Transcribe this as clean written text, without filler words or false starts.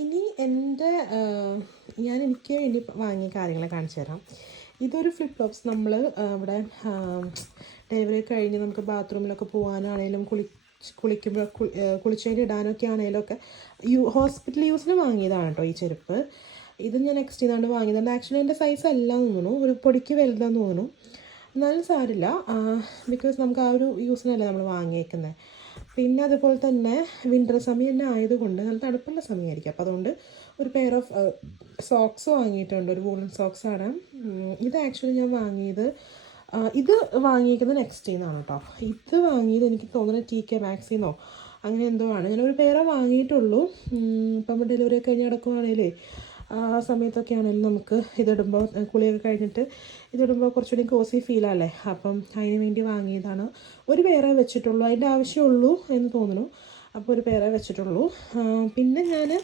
ഇനി എനിക്ക് വേണ്ടി വാങ്ങിയ കാര്യങ്ങളെ കാണിച്ചു തരാം. ഇതൊരു ഫ്ലിപ്പ് ഫ്ലോപ്സ്. നമ്മൾ ഇവിടെ ഡെലിവറി കഴിഞ്ഞ് നമുക്ക് ബാത്റൂമിലൊക്കെ പോകാനാണെങ്കിലും കുളിക്കുമ്പോൾ കുളിച്ചതിന് ഇടാനൊക്കെ ആണെങ്കിലും ഒക്കെ ഹോസ്പിറ്റൽ യൂസിന് വാങ്ങിയതാണ് കേട്ടോ ഈ ചെരുപ്പ്. ഇത് ഞാൻ നെക്സ്റ്റ് ചെയ്താണ്ട് വാങ്ങിയതാണ്. ആക്ച്വലി എൻ്റെ സൈസ് അല്ല തോന്നുന്നു, ഒരു പൊടിക്ക് വലുതാന്ന് തോന്നുന്നു. എന്നാലും സാരില്ല, ബിക്കോസ് നമുക്ക് ആ ഒരു യൂസിനല്ലേ നമ്മൾ വാങ്ങിയേക്കുന്നത്. പിന്നെ അതുപോലെ തന്നെ വിൻ്റർ സമയം തന്നെ ആയതുകൊണ്ട് നല്ല തണുപ്പുള്ള സമയമായിരിക്കും. അപ്പോൾ അതുകൊണ്ട് ഒരു പെയർ ഓഫ് സോക്സ് വാങ്ങിയിട്ടുണ്ട്. ഒരു വൂളൻ സോക്സാണ് ഇത്. ആക്ച്വലി ഞാൻ വാങ്ങിയത് ഇത് വാങ്ങിയിരിക്കുന്നത് നെക്സ്റ്റീന്നാണ് കേട്ടോ. ഇത് വാങ്ങിയത് എനിക്ക് തോന്നുന്നത് TK Maxxന്നോ അങ്ങനെ എന്തോ ആണ്. ഞാനൊരു പെയറേ വാങ്ങിയിട്ടുള്ളൂ. ഇപ്പം ഡെലിവറി ഒക്കെ കഴിഞ്ഞ് കിടക്കുവാണേലേ ആ സമയത്തൊക്കെ ആണെങ്കിലും നമുക്ക് ഇതിടുമ്പോൾ, കുളിയൊക്കെ കഴിഞ്ഞിട്ട് ഇതിടുമ്പോൾ കുറച്ചുകൂടി കോസി ഫീലല്ലേ. അപ്പം അതിന് വേണ്ടി വാങ്ങിയതാണ്. ഒരു പെയറേ വെച്ചിട്ടുള്ളൂ, അതിൻ്റെ ആവശ്യമുള്ളൂ എന്ന് തോന്നുന്നു. അപ്പോൾ ഒരു പെയറേ വെച്ചിട്ടുള്ളൂ. പിന്നെ ഞാൻ